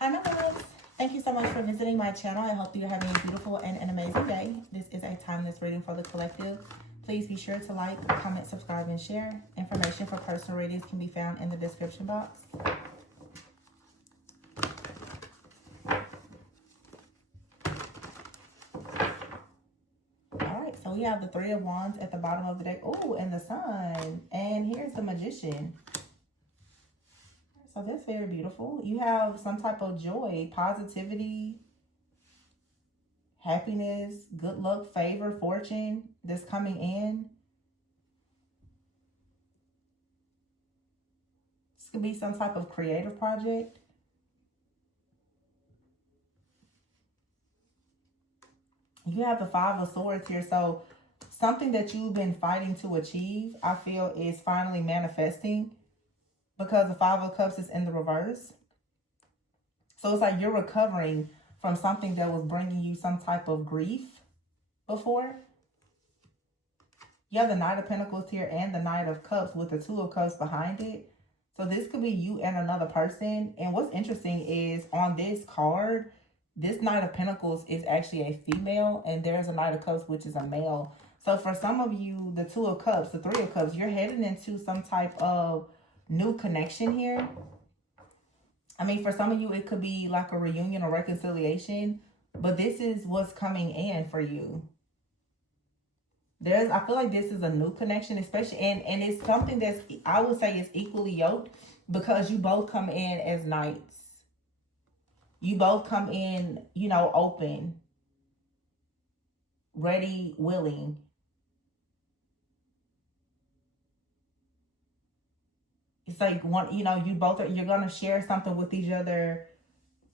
Hi, my loves. Thank you so much for visiting my channel. I hope you're having a beautiful and an amazing day. This is a timeless reading for the collective. Please be sure to like, comment, subscribe, and share. Information for personal readings can be found in the description box. Alright, so we have the Three of Wands at the bottom of the deck. Oh, and the Sun. And here's the Magician. So that's very beautiful. You have some type of joy, positivity, happiness, good luck, favor, fortune that's coming in. This could be some type of creative project. You have the Five of Swords here. So something that you've been fighting to achieve, I feel, is finally manifesting, because the Five of Cups is in the reverse. So it's like you're recovering from something that was bringing you some type of grief before. You have the Knight of Pentacles here and the Knight of Cups with the Two of Cups behind it. So this could be you and another person. And what's interesting is on this card, this Knight of Pentacles is actually a female, and there's a Knight of Cups, which is a male. So for some of you, the Two of Cups, the Three of Cups, you're heading into some type of new connection here. I mean, for some of you, it could be like a reunion or reconciliation, but this is what's coming in for you. I feel like this is a new connection, especially, and it's something that's, I would say, is equally yoked, because you both come in as knights. You both come in, you know, open, ready, willing. It's like one, you know, you both you're gonna share something with each other.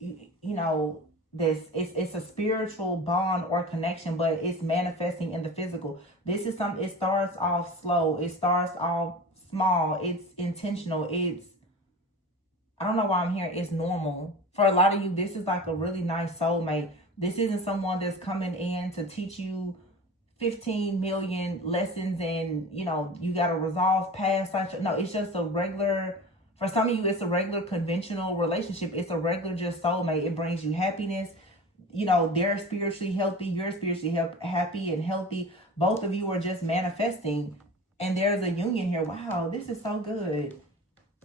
You know, it's a spiritual bond or connection, but it's manifesting in the physical. This is it starts off slow. It starts off small. It's intentional. I don't know why I'm here. It's normal. For a lot of you, this is like a really nice soulmate. This isn't someone that's coming in to teach you 15 million lessons and, you know, you got to resolve past. No, it's just a regular, for some of you, it's a regular conventional relationship. It's a regular just soulmate. It brings you happiness. You know, they're spiritually healthy. You're spiritually happy and healthy. Both of you are just manifesting. And there's a union here. Wow, this is so good.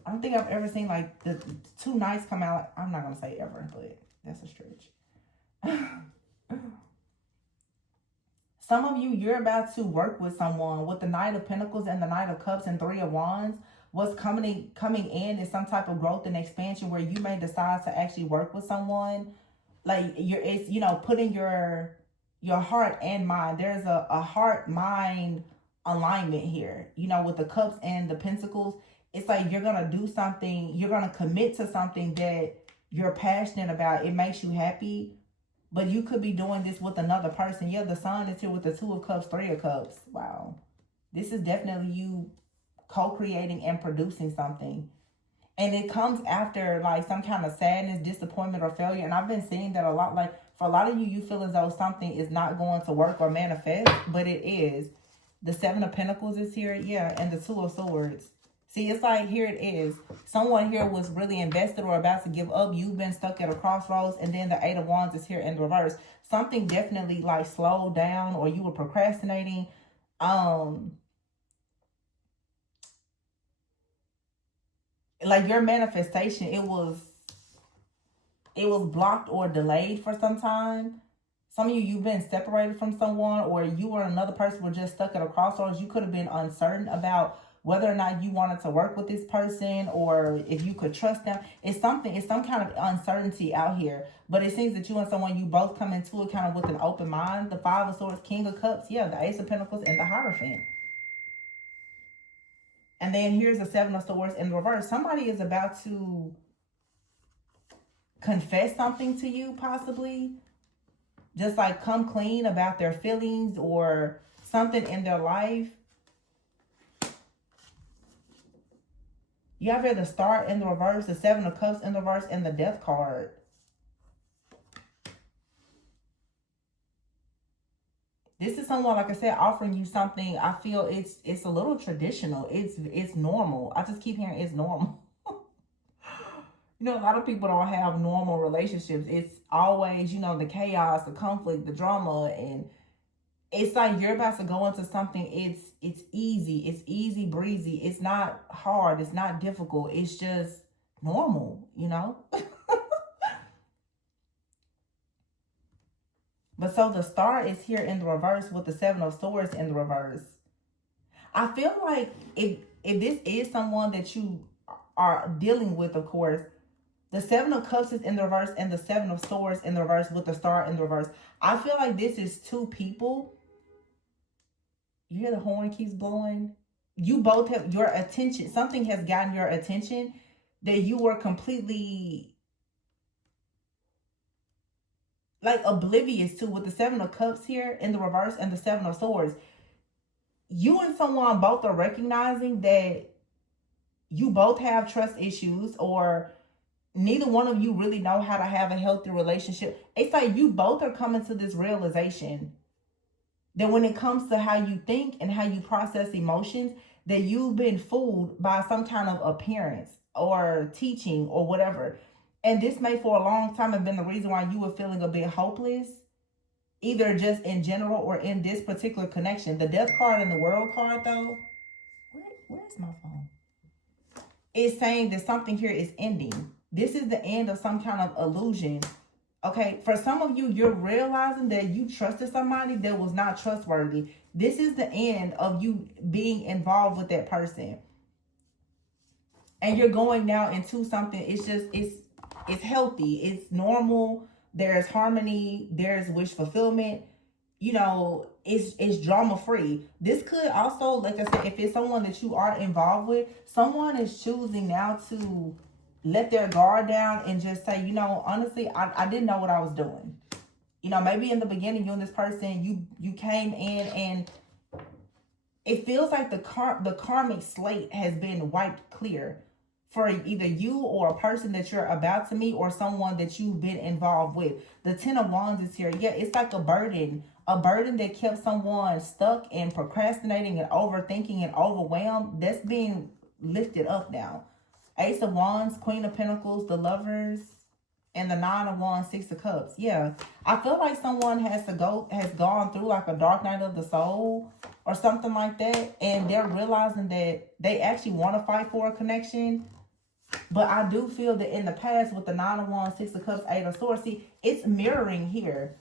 I don't think I've ever seen like the two knights come out. I'm not going to say ever, but that's a stretch. Some of you, you're about to work with someone with the Knight of Pentacles and the Knight of Cups and Three of Wands. What's coming in is some type of growth and expansion where you may decide to actually work with someone. Like it's, you know, putting your heart and mind. There's a heart-mind alignment here, you know, with the Cups and the Pentacles. It's like you're going to do something. You're going to commit to something that you're passionate about. It makes you happy. But you could be doing this with another person. Yeah, the Sun is here with the Two of Cups, Three of Cups. Wow. This is definitely you co-creating and producing something. And it comes after like some kind of sadness, disappointment, or failure. And I've been seeing that a lot. Like for a lot of you, you feel as though something is not going to work or manifest, but it is. The Seven of Pentacles is here. Yeah, and the Two of Swords. See, it's like, here it is. Someone here was really invested or about to give up. You've been stuck at a crossroads. And then the Eight of Wands is here in reverse. Something definitely like slowed down, or you were procrastinating. Like your manifestation, it was blocked or delayed for some time. Some of you, you've been separated from someone, or you or another person were just stuck at a crossroads. You could have been uncertain about whether or not you wanted to work with this person, or if you could trust them. It's some kind of uncertainty out here. But it seems that you and someone, you both come into it kind of with an open mind. The Five of Swords, King of Cups, yeah, the Ace of Pentacles, and the Hierophant. And then here's the Seven of Swords in reverse. Somebody is about to confess something to you, possibly. Just like come clean about their feelings or something in their life. You have here the Star in the reverse, the Seven of Cups in the reverse, and the Death card. This is someone, like I said, offering you something. I feel it's a little traditional. It's normal. I just keep hearing it's normal. You know, a lot of people don't have normal relationships. It's always, you know, the chaos, the conflict, the drama, and it's like you're about to go into something. It's easy. It's easy breezy. It's not hard. It's not difficult. It's just normal, you know? But so the star is here in the reverse with the Seven of Swords in the reverse. I feel like if this is someone that you are dealing with, of course, the Seven of Cups is in the reverse and the Seven of Swords in the reverse with the star in the reverse. I feel like this is two people. You hear the horn keeps blowing? You both have your attention. Something has gotten your attention that you were completely like oblivious to, with the Seven of Cups here in the reverse and the Seven of Swords. You and someone both are recognizing that you both have trust issues, or neither one of you really know how to have a healthy relationship. It's like you both are coming to this realization that when it comes to how you think and how you process emotions, that you've been fooled by some kind of appearance or teaching or whatever. And this may for a long time have been the reason why you were feeling a bit hopeless, either just in general or in this particular connection. The Death card and the World card, though, where's my phone? It's saying that something here is ending. This is the end of some kind of illusion. Okay, for some of you, you're realizing that you trusted somebody that was not trustworthy. This is the end of you being involved with that person. And you're going now into something, it's healthy, it's normal, there's harmony, there's wish fulfillment, you know, it's drama free. This could also, like I said, if it's someone that you are involved with, someone is choosing now to let their guard down and just say, you know, honestly, I didn't know what I was doing. You know, maybe in the beginning, you and this person, you came in and it feels like the karmic slate has been wiped clear for either you or a person that you're about to meet or someone that you've been involved with. The Ten of Wands is here. Yeah, it's like a burden that kept someone stuck and procrastinating and overthinking and overwhelmed. That's being lifted up now. Ace of Wands, Queen of Pentacles, the Lovers, and the Nine of Wands, Six of Cups. Yeah, I feel like someone has gone through like a dark night of the soul or something like that, and they're realizing that they actually want to fight for a connection. But I do feel that in the past, with the Nine of Wands, Six of Cups, Eight of Swords, see, it's mirroring here.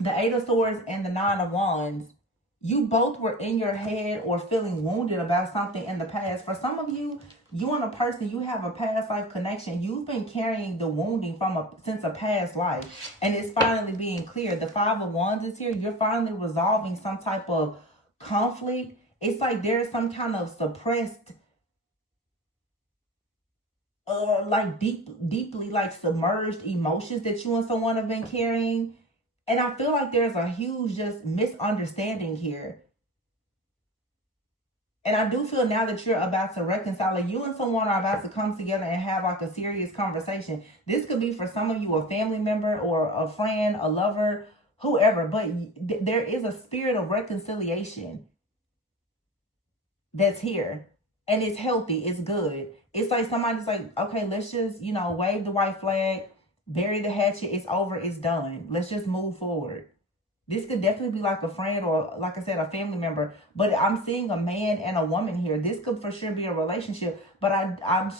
The Eight of Swords and the Nine of Wands, you both were in your head or feeling wounded about something in the past. For some of you, you and a person, you have a past life connection. You've been carrying the wounding since a past life, and it's finally being cleared. The Five of Wands is here. You're finally resolving some type of conflict. It's like there's some kind of suppressed, like deeply like submerged emotions that you and someone have been carrying. And I feel like there's a huge just misunderstanding here. And I do feel now that you're about to reconcile, like you and someone are about to come together and have like a serious conversation. This could be for some of you a family member or a friend, a lover, whoever. But there is a spirit of reconciliation that's here. And it's healthy. It's good. It's like somebody's like, okay, let's just, you know, wave the white flag, bury the hatchet. It's over. It's done. Let's just move forward. This could definitely be like a friend or, like I said, a family member. But I'm seeing a man and a woman here. This could for sure be a relationship. But I'm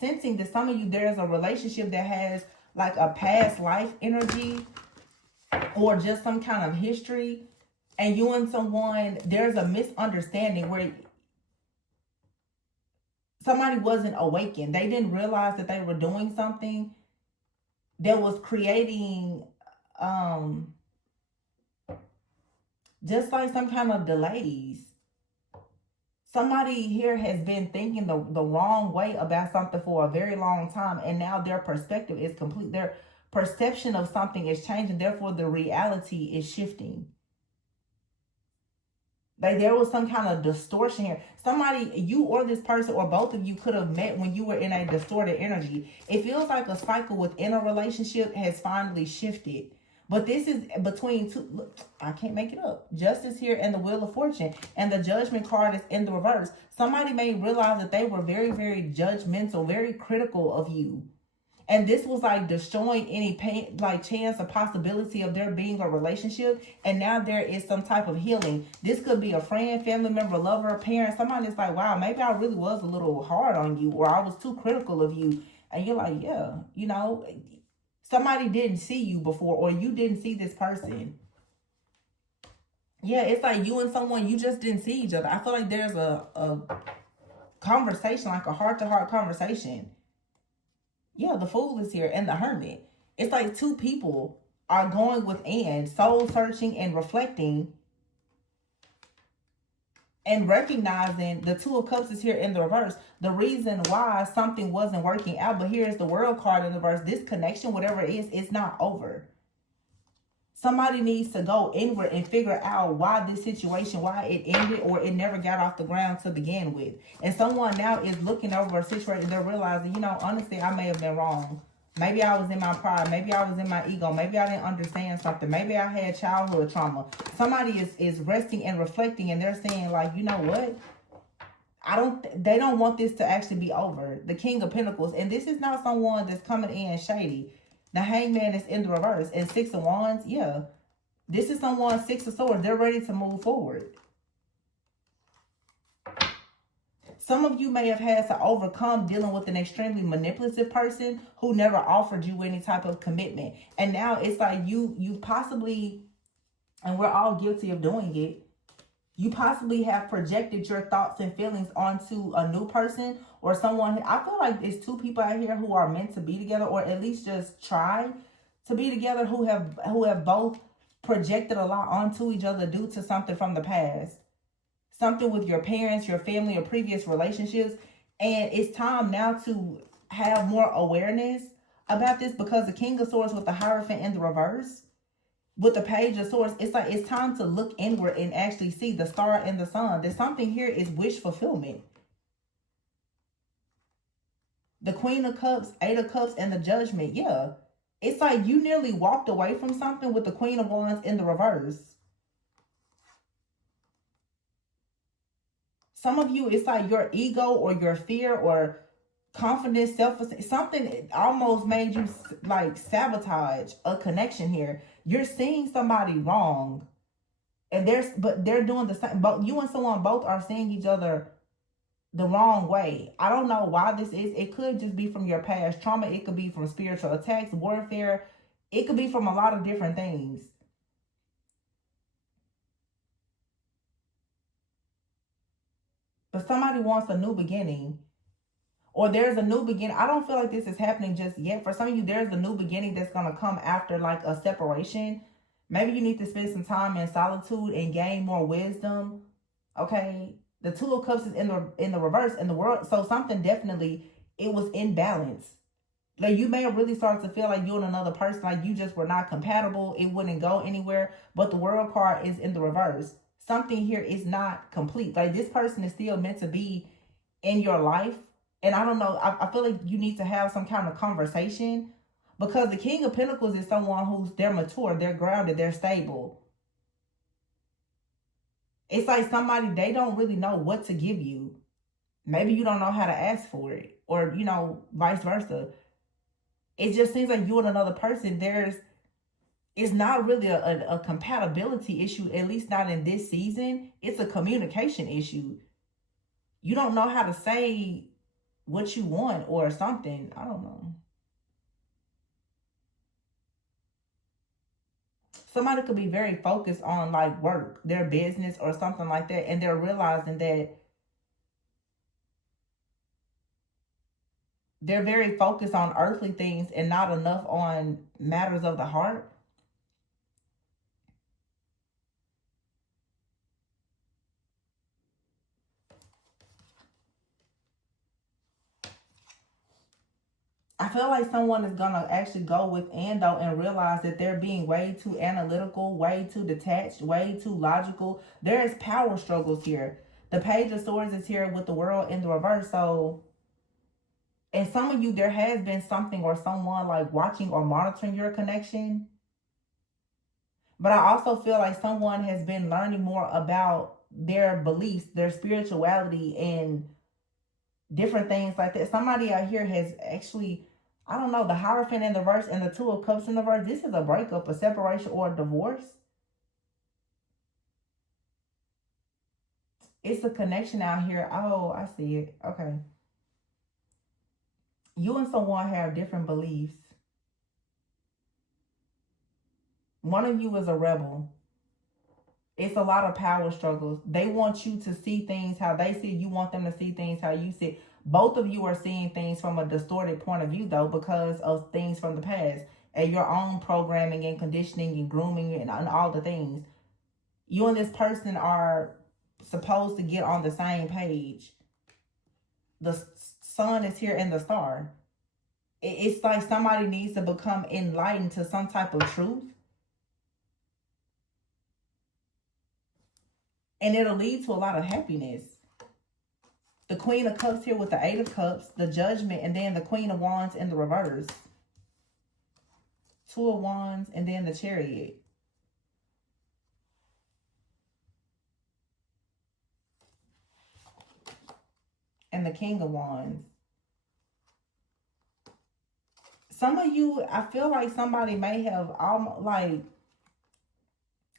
sensing that some of you, there's a relationship that has like a past life energy or just some kind of history. And you and someone, there's a misunderstanding where somebody wasn't awakened. They didn't realize that they were doing something that was creating just like some kind of delays. Somebody here has been thinking the wrong way about something for a very long time, and now their perspective is complete. Their perception of something is changing, therefore the reality is shifting. Like there was some kind of distortion here. Somebody, you or this person or both of you could have met when you were in a distorted energy. It feels like a cycle within a relationship has finally shifted. But this is between two, look, I can't make it up. Justice here and the Wheel of Fortune. And the Judgment card is in the reverse. Somebody may realize that they were very, very judgmental, very critical of you. And this was like destroying any pain, like chance or possibility of there being a relationship. And now there is some type of healing. This could be a friend, family member, lover, parent. Somebody that's like, wow, maybe I really was a little hard on you, or I was too critical of you. And you're like, yeah, you know, somebody didn't see you before, or you didn't see this person. Yeah, it's like you and someone, you just didn't see each other. I feel like there's a conversation, like a heart-to-heart conversation. Yeah, the Fool is here and the Hermit. It's like two people are going within, soul searching and reflecting and recognizing. The Two of Cups is here in the reverse. The reason why something wasn't working out, but here's the World card in the reverse. This connection, whatever it is, it's not over. Somebody needs to go inward and figure out why this situation, why it ended, or it never got off the ground to begin with. And someone now is looking over a situation. They're realizing, you know, honestly, I may have been wrong. Maybe I was in my pride. Maybe I was in my ego. Maybe I didn't understand something. Maybe I had childhood trauma. Somebody is resting and reflecting, and they're saying, like, you know what? They don't want this to actually be over. The King of Pentacles. And this is not someone that's coming in shady. The Hangman is in the reverse. And Six of Wands, yeah. This is someone, Six of Swords. They're ready to move forward. Some of you may have had to overcome dealing with an extremely manipulative person who never offered you any type of commitment. And now it's like you possibly, and we're all guilty of doing it, you possibly have projected your thoughts and feelings onto a new person or someone. I feel like it's two people out here who are meant to be together, or at least just try to be together, who have both projected a lot onto each other due to something from the past. Something with your parents, your family, or previous relationships. And it's time now to have more awareness about this, because the King of Swords with the Hierophant in the reverse, with the Page of Swords, it's like it's time to look inward and actually see the star and the sun. There's something here is wish fulfillment. The Queen of Cups, Eight of Cups, and the Judgment. Yeah. It's like you nearly walked away from something with the Queen of Wands in the reverse. Some of you, it's like your ego or your fear or confidence, self-esteem, something almost made you like sabotage a connection here. You're seeing somebody wrong, and they're doing the same. But you and someone both are seeing each other the wrong way. I don't know why this is. It could just be from your past trauma. It could be from spiritual attacks, warfare. It could be from a lot of different things. But somebody wants a new beginning. Or there's a new beginning. I don't feel like this is happening just yet. For some of you, there's a new beginning that's going to come after like a separation. Maybe you need to spend some time in solitude and gain more wisdom. Okay. The Two of Cups is in the reverse in the world. So something definitely, it was in balance. Like you may have really started to feel like you and another person, like you just were not compatible. It wouldn't go anywhere. But the World card is in the reverse. Something here is not complete. Like this person is still meant to be in your life. And I don't know, I feel like you need to have some kind of conversation, because the King of Pentacles is someone they're mature, they're grounded, they're stable. It's like somebody, they don't really know what to give you. Maybe you don't know how to ask for it, or, you know, vice versa. It just seems like you and another person, it's not really a compatibility issue, at least not in this season. It's a communication issue. You don't know how to say what you want or something. I don't know. Somebody could be very focused on like work, their business or something like that. And they're realizing that they're very focused on earthly things and not enough on matters of the heart. I feel like someone is going to actually go within though and realize that they're being way too analytical, way too detached, way too logical. There is power struggles here. The Page of Swords is here with the World in the reverse. So, and some of you, there has been something or someone like watching or monitoring your connection. But I also feel like someone has been learning more about their beliefs, their spirituality, and different things like that. Somebody out here has actually I don't know, the Hierophant in the verse and the Two of Cups in the verse. This is a breakup, a separation, or a divorce. It's a connection out here. Oh, I see it. Okay. You and someone have different beliefs. One of you is a rebel. It's a lot of power struggles. They want you to see things how they see. You want them to see things how you see. Both of you are seeing things from a distorted point of view, though, because of things from the past and your own programming and conditioning and grooming and all the things. You and this person are supposed to get on the same page. The sun is here and the star. It's like somebody needs to become enlightened to some type of truth. And it'll lead to a lot of happiness. The Queen of Cups here with the Eight of Cups, the Judgment, and then the Queen of Wands in the reverse. Two of Wands, and then the Chariot. And the King of Wands. Some of you, I feel like somebody may have almost like,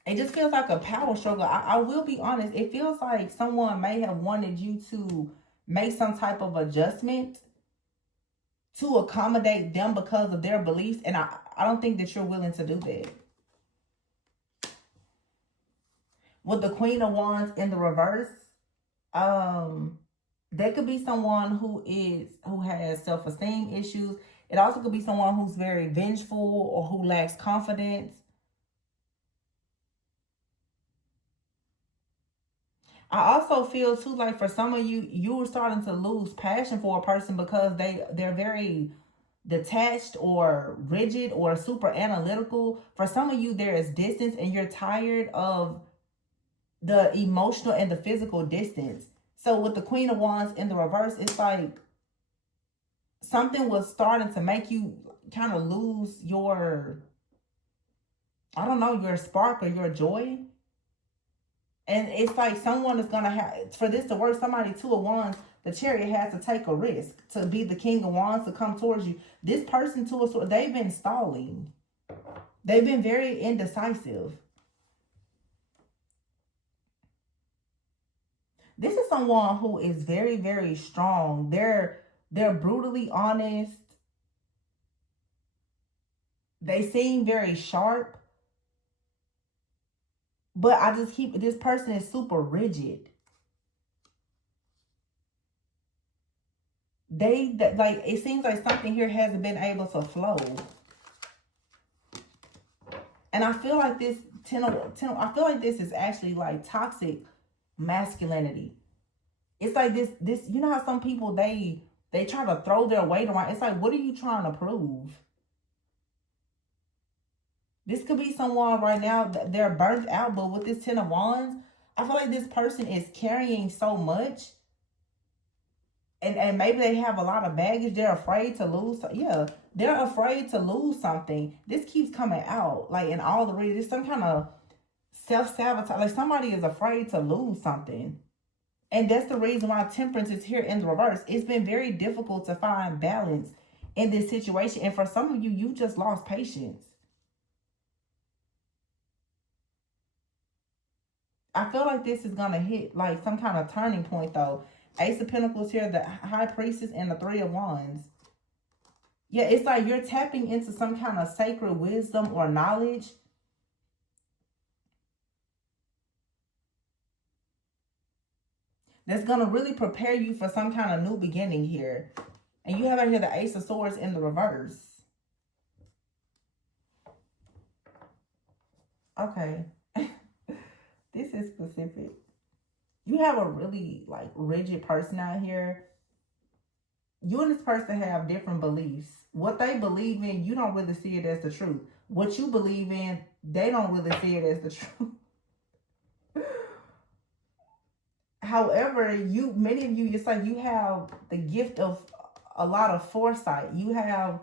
it just feels like a power struggle. I will be honest. It feels like someone may have wanted you to make some type of adjustment to accommodate them because of their beliefs. And I don't think that you're willing to do that. With the Queen of Wands in the reverse, there could be someone who has self-esteem issues. It also could be someone who's very vengeful or who lacks confidence. I also feel too like for some of you, you were starting to lose passion for a person because they're very detached or rigid or super analytical. For some of you, there is distance and you're tired of the emotional and the physical distance. So with the Queen of Wands in the reverse, it's like something was starting to make you kind of lose your, I don't know, your spark or your joy. And it's like someone is going to have, for this to work, somebody, Two of Wands, the Chariot has to take a risk to be the King of Wands to come towards you. This person, Two of Swords, they've been stalling. They've been very indecisive. This is someone who is very, very strong. They're brutally honest. They seem very sharp. But I just keep, this person is super rigid. Like, it seems like something here hasn't been able to flow. And I feel like this, I feel like this is actually like toxic masculinity. It's like this, you know how some people, they try to throw their weight around. It's like, what are you trying to prove? This could be someone right now that they're burnt out, but with this Ten of Wands, I feel like this person is carrying so much. And maybe they have a lot of baggage. They're afraid to lose. Yeah, they're afraid to lose something. This keeps coming out. Like in all the readings, there's some kind of self-sabotage. Like somebody is afraid to lose something. And that's the reason why Temperance is here in the reverse. It's been very difficult to find balance in this situation. And for some of you, you just lost patience. I feel like this is going to hit like some kind of turning point though. Ace of Pentacles here, the High Priestess, and the Three of Wands. Yeah, it's like you're tapping into some kind of sacred wisdom or knowledge. That's going to really prepare you for some kind of new beginning here. And you have out here the Ace of Swords in the reverse. Okay. This is specific. You have a really like rigid person out here. You and this person have different beliefs. What they believe in, you don't really see it as the truth. What you believe in, they don't really see it as the truth. However, many of you, it's like you have the gift of a lot of foresight. You have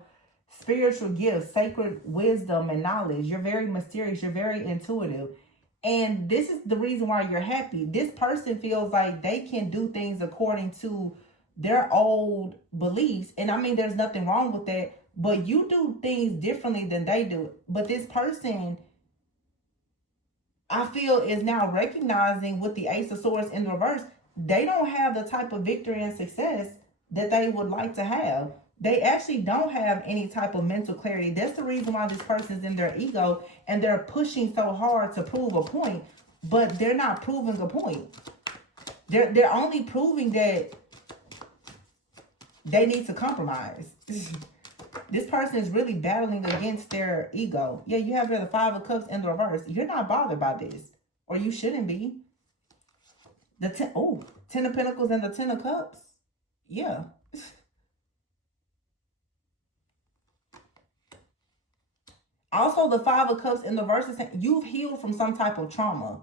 spiritual gifts, sacred wisdom and knowledge. You're very mysterious. You're very intuitive. And this is the reason why you're happy. This person feels like they can do things according to their old beliefs. And I mean, there's nothing wrong with that. but you do things differently than they do. But this person, I feel, is now recognizing with the Ace of Swords in reverse, they don't have the type of victory and success that they would like to have. They actually don't have any type of mental clarity. That's the reason why this person's in their ego and they're pushing so hard to prove a point, but they're not proving a point. They're only proving that they need to compromise. This person is really battling against their ego. Yeah, you have the Five of Cups in the reverse. You're not bothered by this, or you shouldn't be. The Ten of Pentacles and the Ten of Cups. Yeah. Also, the Five of Cups in the reverse is saying you've healed from some type of trauma.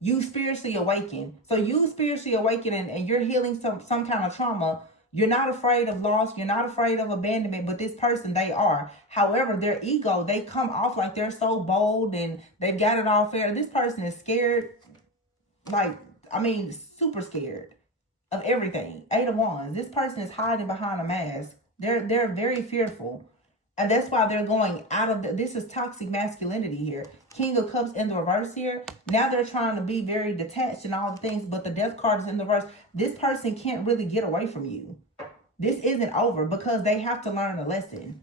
You spiritually awaken. So you spiritually awaken and you're healing some kind of trauma. You're not afraid of loss. You're not afraid of abandonment. But this person, they are. However, their ego, they come off like they're so bold and they've got it all fair. This person is scared. Like, I mean, super scared of everything. Eight of Wands. This person is hiding behind a mask. They're very fearful. And that's why they're going out of this is toxic masculinity here. King of Cups in the reverse here. Now they're trying to be very detached and all the things, but the Death card is in the reverse. This person can't really get away from you. This isn't over because they have to learn a lesson.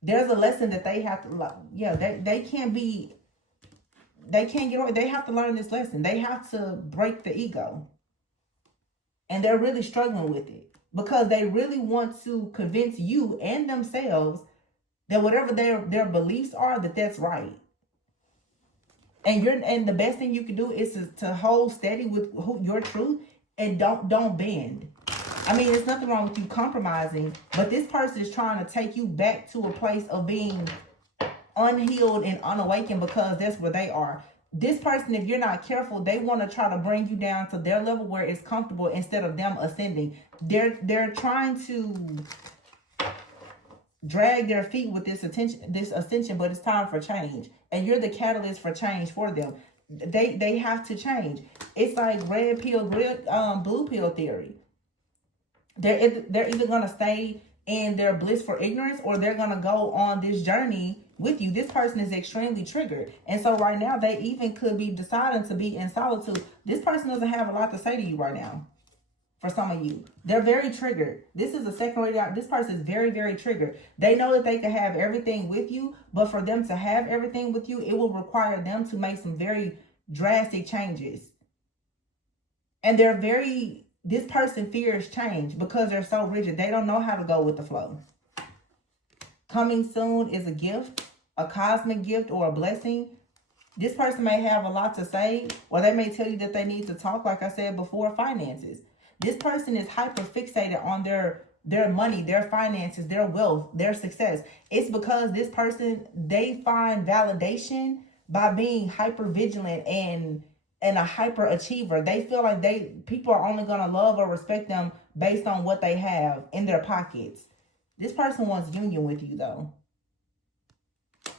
There's a lesson that they have to, yeah, they can't get away. They have to learn this lesson. They have to break the ego. And they're really struggling with it because they really want to convince you and themselves that whatever their beliefs are, that's right. And the best thing you can do is to hold steady with your truth and don't bend. I mean, there's nothing wrong with you compromising, but this person is trying to take you back to a place of being unhealed and unawakened because that's where they are. This person, if you're not careful, they want to try to bring you down to their level where it's comfortable instead of them ascending. They're trying to drag their feet with this ascension, but it's time for change. And you're the catalyst for change for them. They have to change. It's like red pill, blue pill theory. They're either going to stay in their bliss for ignorance or they're going to go on this journey with you. This person is extremely triggered. And so right now, they even could be deciding to be in solitude. This person doesn't have a lot to say to you right now. For some of you, they're very triggered. This is a second rated out. This person is very, very triggered. They know that they can have everything with you, but for them to have everything with you, it will require them to make some very drastic changes. And this person fears change because they're so rigid. They don't know how to go with the flow. Coming soon is a gift, a cosmic gift or a blessing. This person may have a lot to say, or they may tell you that they need to talk, like I said before, finances. This person is hyper fixated on their money, their finances, their wealth, their success. It's because this person, they find validation by being hyper vigilant and a hyper achiever. They feel like people are only going to love or respect them based on what they have in their pockets. This person wants union with you though.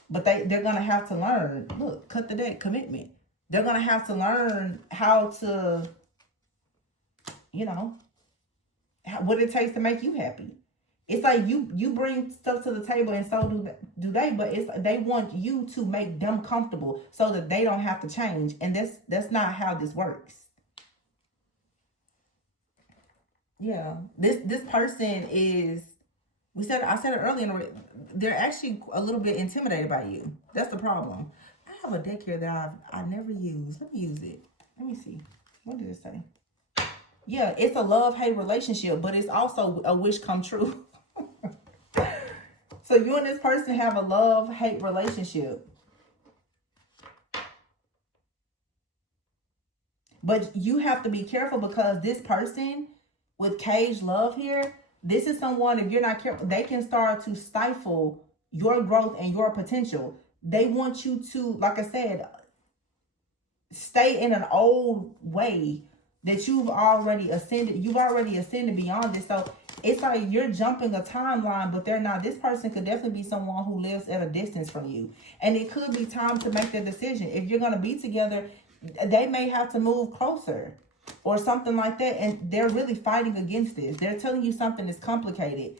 But they're going to have to learn, look, cut the deck, commitment. They're going to have to learn how to, what it takes to make you happy. It's like you bring stuff to the table and so do they, but they want you to make them comfortable so that they don't have to change. And that's not how this works. Yeah, this person is, I said it earlier, they're actually a little bit intimidated by you. That's the problem. I have a deck here that I never use. Let me use it. Let me see. What did it say? Yeah, it's a love-hate relationship, but it's also a wish come true. So you and this person have a love-hate relationship. But you have to be careful because this person with cage love here, this is someone, if you're not careful, they can start to stifle your growth and your potential. They want you to, like I said, stay in an old way that you've already ascended beyond this. So it's like you're jumping a timeline, but they're not. This person could definitely be someone who lives at a distance from you. And it could be time to make the decision. If you're going to be together, they may have to move closer or something like that. And they're really fighting against this. They're telling you something is complicated.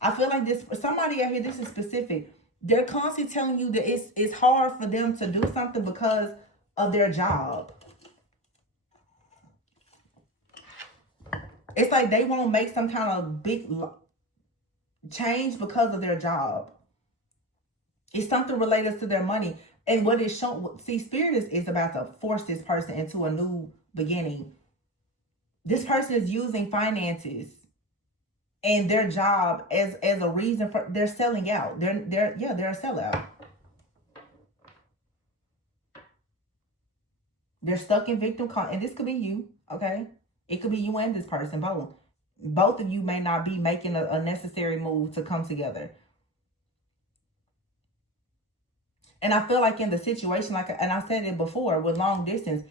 I feel like this, somebody out here, this is specific. They're constantly telling you that it's hard for them to do something because of their job. It's like they won't make some kind of big change because of their job. It's something related to their money. And what is shown, see, Spirit is about to force this person into a new beginning. This person is using finances and their job as a reason for, they're selling out. They're a sellout. They're stuck in victim and this could be you, okay? It could be you and this person, both. Both of you may not be making a necessary move to come together. And I feel like in the situation, like, and I said it before, with long distance,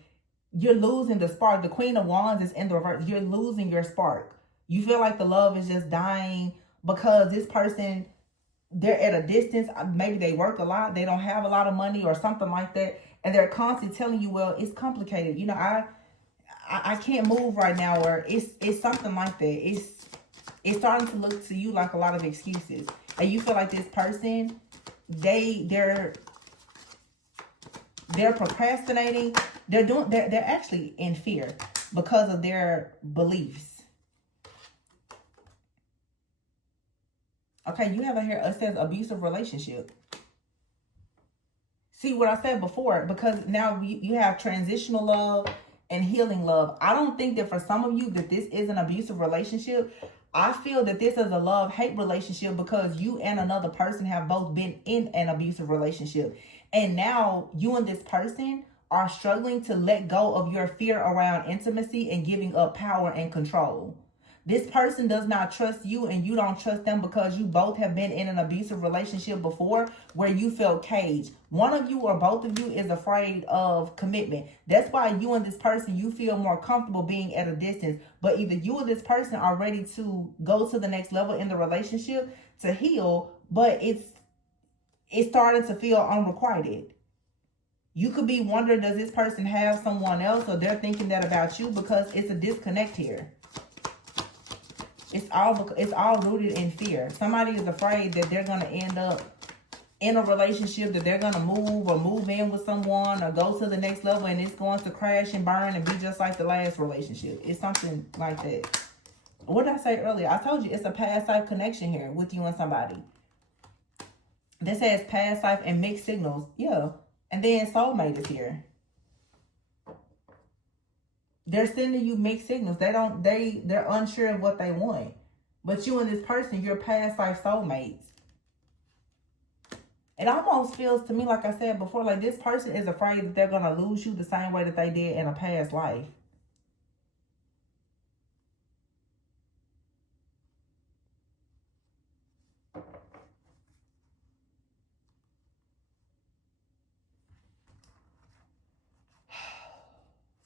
you're losing the spark. The Queen of Wands is in the reverse. You're losing your spark. You feel like the love is just dying because this person, they're at a distance. Maybe they work a lot. They don't have a lot of money or something like that. And they're constantly telling you, well, it's complicated. You know, I can't move right now, or it's something like that. It's starting to look to you like a lot of excuses. And you feel like this person, they're procrastinating. They're actually in fear because of their beliefs. Okay, you have here, it says abusive relationship. See what I said before, because now you have transitional love and healing love. I don't think that for some of you that this is an abusive relationship. I feel that this is a love-hate relationship because you and another person have both been in an abusive relationship. And now you and this person are struggling to let go of your fear around intimacy and giving up power and control. This person does not trust you and you don't trust them because you both have been in an abusive relationship before where you felt caged. One of you or both of you is afraid of commitment. That's why you and this person, you feel more comfortable being at a distance. But either you or this person are ready to go to the next level in the relationship to heal, but it's starting to feel unrequited. You could be wondering, does this person have someone else, or they're thinking that about you, because it's a disconnect here. It's all rooted in fear. Somebody is afraid that they're going to end up in a relationship, that they're going to move or move in with someone or go to the next level, and it's going to crash and burn and be just like the last relationship. It's something like that. What did I say earlier? I told you it's a past life connection here with you and somebody. This has past life and mixed signals. Yeah. And then soulmate is here. They're sending you mixed signals. They're unsure of what they want. But you and this person, you're past life soulmates. It almost feels to me, like I said before, like this person is afraid that they're going to lose you the same way that they did in a past life.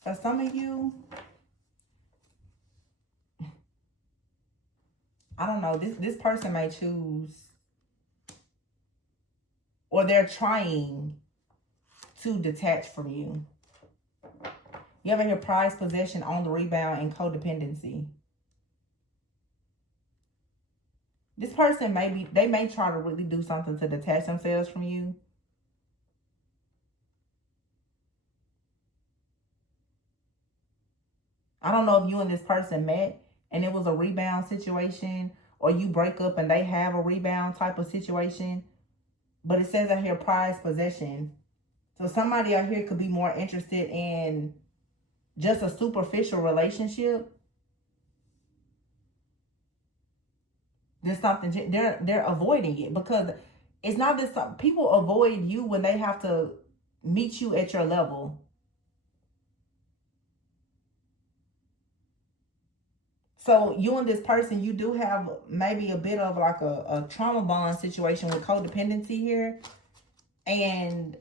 For some of you, I don't know, this person may choose, or they're trying to detach from you. You ever hear prized possession, on the rebound, and codependency? This person they may try to really do something to detach themselves from you. I don't know if you and this person met and it was a rebound situation, or you break up and they have a rebound type of situation. But it says out here prized possession. So somebody out here could be more interested in just a superficial relationship. There's something, they're avoiding it because it's not that people avoid you when they have to meet you at your level. So you and this person, you do have maybe a bit of like a trauma bond situation with codependency here. And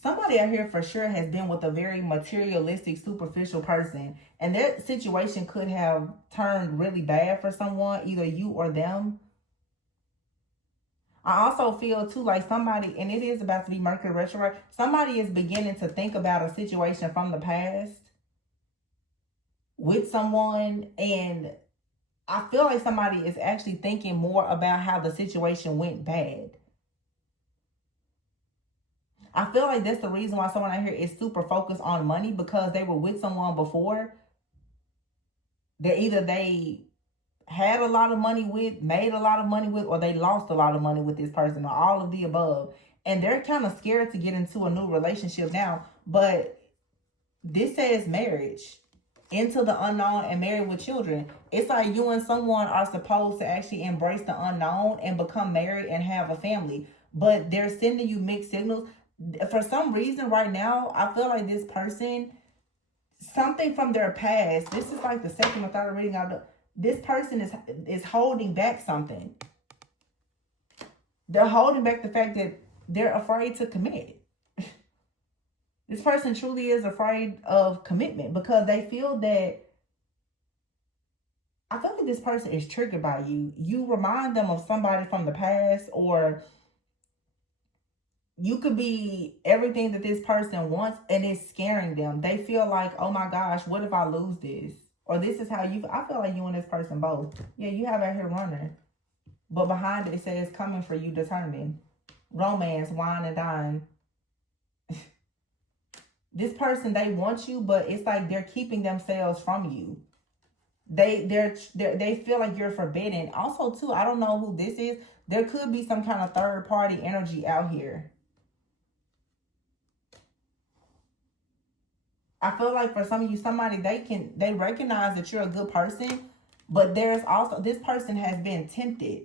somebody out here for sure has been with a very materialistic, superficial person. And that situation could have turned really bad for someone, either you or them. I also feel too like somebody, and it is about to be Mercury retrograde, somebody is beginning to think about a situation from the past. with someone, and I feel like somebody is actually thinking more about how the situation went bad. I feel like that's the reason why someone out here is super focused on money, because they were with someone before that either they had a lot of money with, made a lot of money with, or they lost a lot of money with this person, or all of the above. And they're kind of scared to get into a new relationship now. But this says marriage, into the unknown and married with children. It's like you and someone are supposed to actually embrace the unknown and become married and have a family. But they're sending you mixed signals. For some reason right now, I feel like this person, something from their past, this is like the second or third reading I've done, this person is holding back something. They're holding back the fact that they're afraid to commit. This person truly is afraid of commitment because they feel that, I feel like this person is triggered by you. You remind them of somebody from the past, or you could be everything that this person wants, and it's scaring them. They feel like, oh my gosh, what if I lose this? Or this is how you, I feel like you and this person both. Yeah, you have out here running. But behind it, it says coming for you determined. Romance, wine and dine. This person, they want you, but it's like they're keeping themselves from you. They feel like you're forbidden. Also, too, I don't know who this is. There could be some kind of third party energy out here. I feel like for some of you, somebody, they recognize that you're a good person, but there's also, this person has been tempted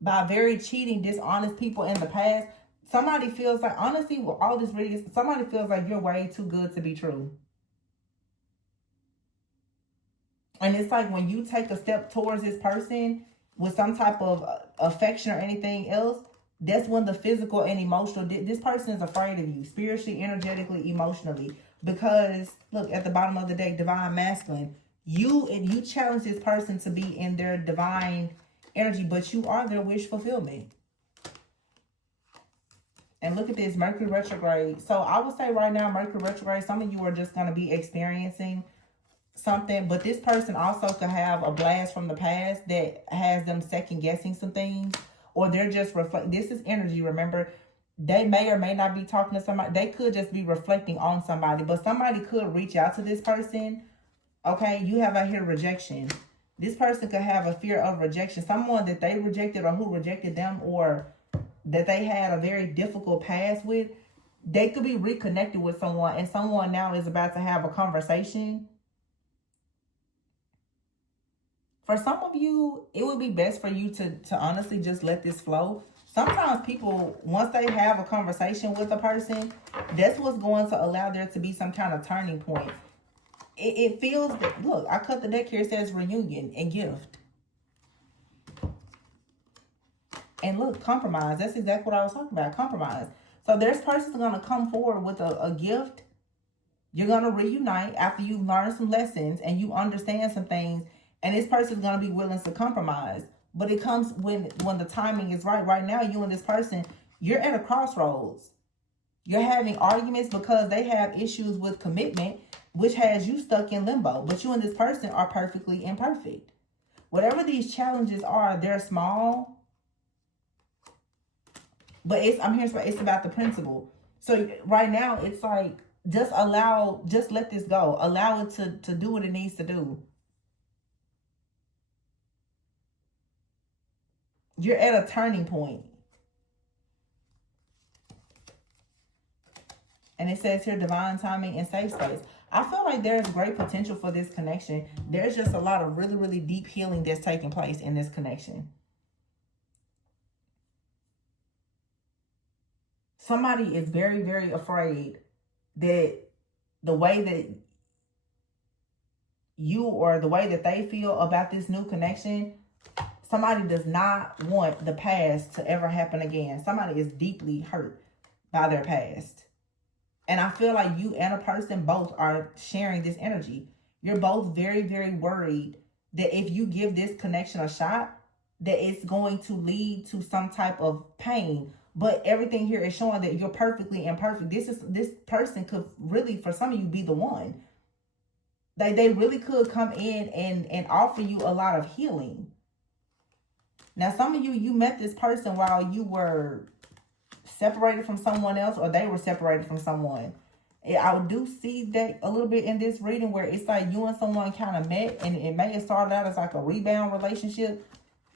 by very cheating, dishonest people in the past. Somebody feels like, honestly, with all this reading, somebody feels like you're way too good to be true. And it's like when you take a step towards this person with some type of affection or anything else, that's when the physical and emotional, this person is afraid of you, spiritually, energetically, emotionally. Because, look, at the bottom of the deck, divine masculine, you challenge this person to be in their divine energy, but you are their wish fulfillment. And look at this, Mercury retrograde. So I would say right now, Mercury retrograde, some of you are just going to be experiencing something. But this person also could have a blast from the past that has them second guessing some things. Or they're just this is energy, remember. They may or may not be talking to somebody. They could just be reflecting on somebody. But somebody could reach out to this person. Okay, you have out here rejection. This person could have a fear of rejection. Someone that they rejected, or who rejected them, or that they had a very difficult past with, they could be reconnected with someone, and someone now is about to have a conversation. For some of you, it would be best for you to honestly just let this flow. Sometimes people, once they have a conversation with a person, that's what's going to allow there to be some kind of turning point. It feels that, look, I cut the deck here, it says reunion and gift. And look, compromise. That's exactly what I was talking about, compromise. So there's persons going to come forward with a gift. You're going to reunite after you've learned some lessons and you understand some things. And this person's going to be willing to compromise. But it comes when the timing is right. Right now, you and this person, you're at a crossroads. You're having arguments because they have issues with commitment, which has you stuck in limbo. But you and this person are perfectly imperfect. Whatever these challenges are, they're small. But I'm here, it's about the principle. So right now, it's like, just let this go. Allow it to do what it needs to do. You're at a turning point. And it says here, divine timing and safe space. I feel like there's great potential for this connection. There's just a lot of really, really deep healing that's taking place in this connection. Somebody is very, very afraid that the way that you, or the way that they feel about this new connection, somebody does not want the past to ever happen again. Somebody is deeply hurt by their past. And I feel like you and a person both are sharing this energy. You're both very, very worried that if you give this connection a shot, that it's going to lead to some type of pain. But everything here is showing that you're perfectly imperfect. This person could really, for some of you, be the one. They really could come in and offer you a lot of healing. Now, some of you, you met this person while you were separated from someone else, or they were separated from someone. I do see that a little bit in this reading, where it's like you and someone kind of met, and it may have started out as like a rebound relationship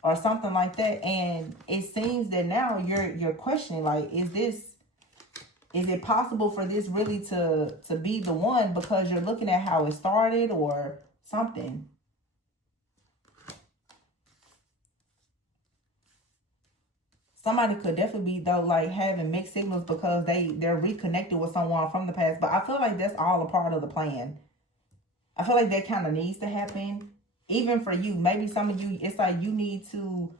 or something like that. And it seems that now you're questioning, like, is it possible for this really to be the one, because you're looking at how it started or something. Somebody could definitely be, though, like having mixed signals because they're reconnected with someone from the past. But I feel like that's all a part of the plan. I feel like that kind of needs to happen. Even for you, maybe some of you, it's like you need to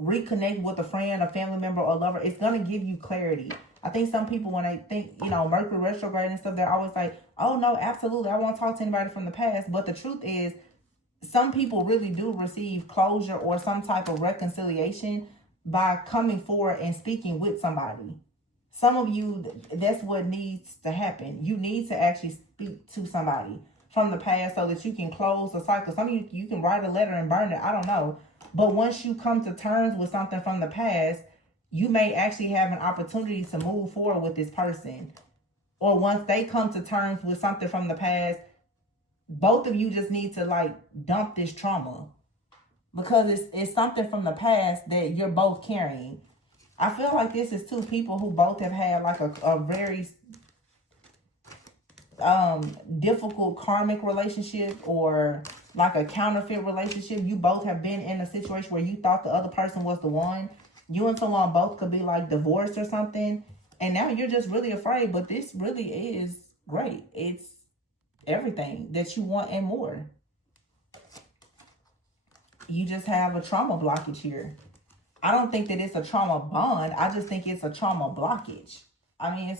reconnect with a friend, a family member, or lover. It's going to give you clarity. I think some people, when they think, you know, Mercury retrograde and stuff, they're always like, oh, no, absolutely, I won't talk to anybody from the past. But the truth is, some people really do receive closure or some type of reconciliation by coming forward and speaking with somebody. Some of you, that's what needs to happen. You need to actually speak to somebody from the past so that you can close the cycle. Some of you, you can write a letter and burn it. I don't know. But once you come to terms with something from the past, you may actually have an opportunity to move forward with this person. Or once they come to terms with something from the past, both of you just need to like dump this trauma, because it's something from the past that you're both carrying. I feel like this is two people who both have had like a very difficult karmic relationship, or like a counterfeit relationship. You both have been in a situation where you thought the other person was the one. You and someone both could be like divorced or something, and now you're just really afraid. But this really is great. It's everything that you want and more. You just have a trauma blockage here. I don't think that it's a trauma bond. I just think it's a trauma blockage. I mean,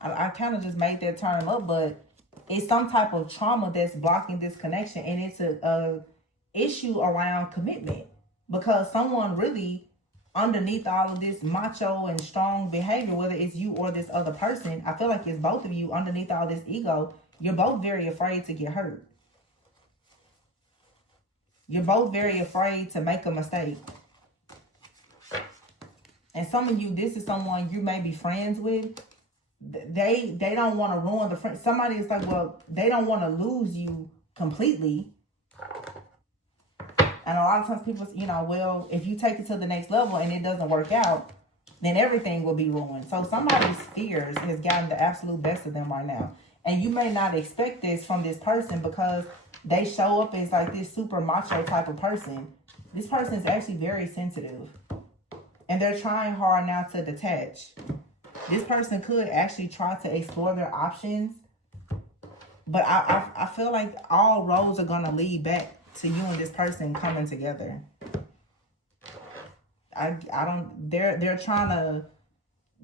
I kind of just made that term up, but it's some type of trauma that's blocking this connection. And it's a issue around commitment, because someone really underneath all of this macho and strong behavior, whether it's you or this other person, I feel like it's both of you. Underneath all this ego, you're both very afraid to get hurt. You're both very afraid to make a mistake. And some of you, this is someone you may be friends with. They don't want to ruin the friend. Somebody is like, well, they don't want to lose you completely. And a lot of times people, you know, well, if you take it to the next level and it doesn't work out, then everything will be ruined. So somebody's fears has gotten the absolute best of them right now. And you may not expect this from this person, because they show up as like this super macho type of person. This person is actually very sensitive. And they're trying hard now to detach. This person could actually try to explore their options. But I feel like all roads are going to lead back to you and this person coming together. They're trying to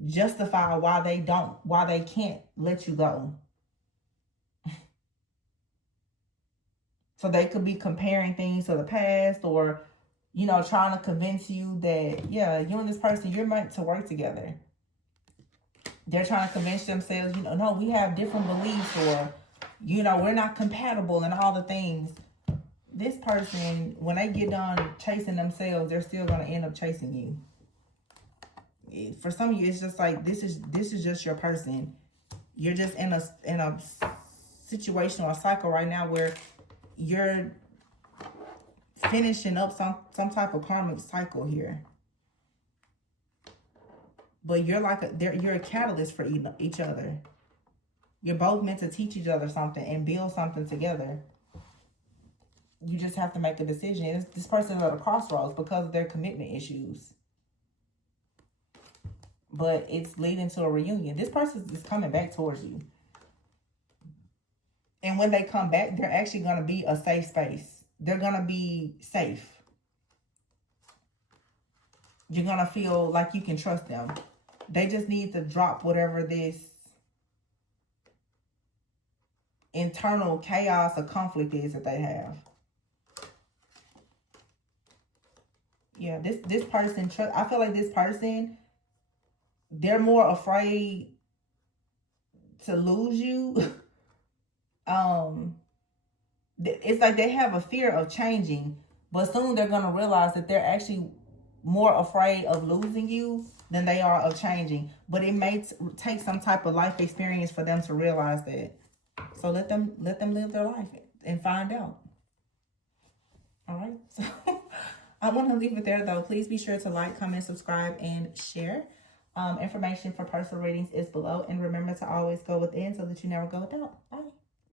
justify why they can't let you go. So they could be comparing things to the past, or, you know, trying to convince you that, yeah, you and this person, you're meant to work together. They're trying to convince themselves, you know, no, we have different beliefs, or, you know, we're not compatible and all the things. This person, when they get done chasing themselves, they're still going to end up chasing you. For some of you, it's just like, this is just your person. You're just in a situation or a cycle right now where you're finishing up some type of karmic cycle here. But you're like you're a catalyst for each other. You're both meant to teach each other something and build something together. You just have to make a decision. This person is at a crossroads because of their commitment issues. But it's leading to a reunion. This person is coming back towards you. And when they come back, they're actually going to be a safe space. They're going to be safe. You're going to feel like you can trust them. They just need to drop whatever this internal chaos or conflict is that they have. Yeah, this person, I feel like this person, they're more afraid to lose you it's like they have a fear of changing, but soon they're going to realize that they're actually more afraid of losing you than they are of changing. But it may take some type of life experience for them to realize that. So let them live their life and find out. All right. So I want to leave it there, though. Please be sure to like, comment, subscribe, and share. Information for personal readings is below. And remember to always go within so that you never go without. Bye.